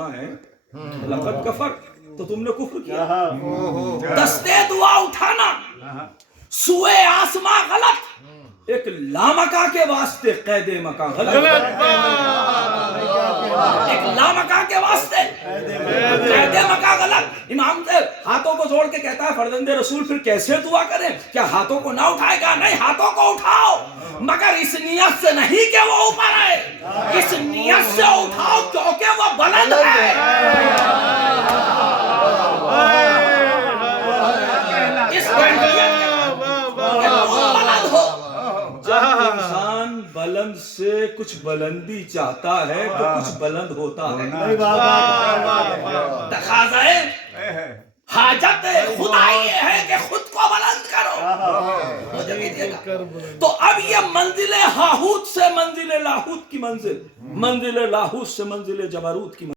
کہاں ہے؟ لقد کفر، تو تم نے کفر کیا. دستے دعا اٹھانا سوئے آسماں غلط، ایک لامکا کے واسطے قید مکہ غلط، ایک لامکا کے واسطے قید مکہ غلط. امام سے ہاتھوں کو جوڑ کے کہتا ہے فرزند رسول پھر کیسے دعا کریں؟ کیا ہاتھوں کو نہ اٹھائے گا؟ نہیں، ہاتھوں کو اٹھاؤ، مگر اس نیت سے نہیں کہ وہ اوپر آئے، اس نیت سے اٹھاؤ کیونکہ وہ بلند ہے. اس بلند ہو. جب انسان بلند سے کچھ بلندی چاہتا ہے تو کچھ بلند ہوتا ہے. تقاضا حاجت خدا یہ ہے کہ خود کو بلند کرو. تو اب یہ منزل ہاہوت سے منزل لاہوت کی منزل، منزل لاہوت سے منزل جبروت کی منزل.